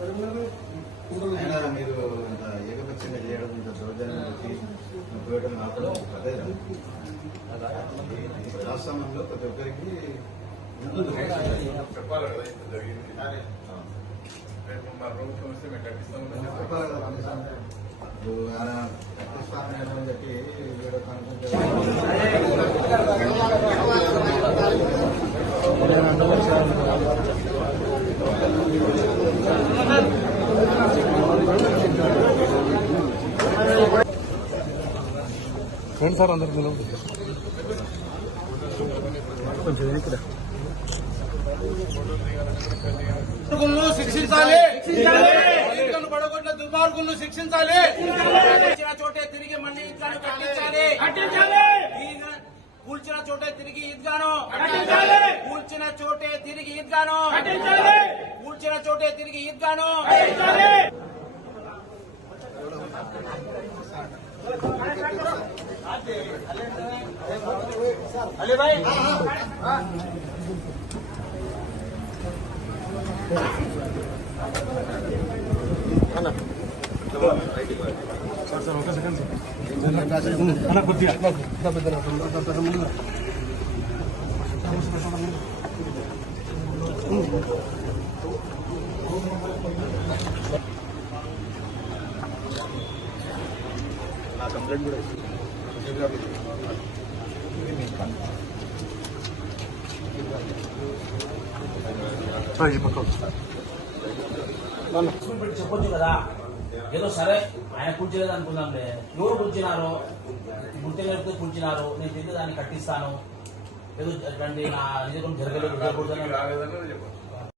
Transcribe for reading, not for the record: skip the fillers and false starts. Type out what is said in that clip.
అయినా మీరు ఇంత ఏకపక్షంగా చేయడం, ఇంత దౌర్జన్యం పెట్టి పోయడం మాత్రం అదే రాష్ట్రంలో ప్రతి ఒక్కరికి చెప్పాలి కదా ఇంత జరిగింది. రేపు మా ప్రభుత్వం వస్తే మేము కట్టిస్తామని చెప్పాలి కదా. ఆయన కట్టిస్తానని చెప్పి వీడియో కాన్ఫరెన్స్ ఫ్రెండ్ సార్ అందరు కొంచెం ఇక్కడ శిక్షించాలి, పడగొట్టిన దుర్మార్గులను శిక్షించాలి. చోటే తిరిగి మళ్ళీ ఈద్గాను కట్టించాలి. కూల్చిన చోటే తిరిగి ఈద్గాను, కూల్చిన చోటే తిరిగి ఈద్గాను, కూల్చిన చోటే తిరిగి ఈద్గాను. అలే భాయ్ సార్ ఒక సెకండ్ సార్ కొద్దిగా కంప్లైంట్ కూడా చెప్పొచ్చు కదా. ఏదో సరే ఆయన కూర్చోలేదు అనుకుందాంలే, ఎవరు కూర్చున్నారు, గుర్తెలిస్తే కూర్చున్నారు, నేను తిరిగి దాన్ని కట్టిస్తాను, ఏదో రండి నా నిజం జరగలేదు రాలేదని చెప్పచ్చు.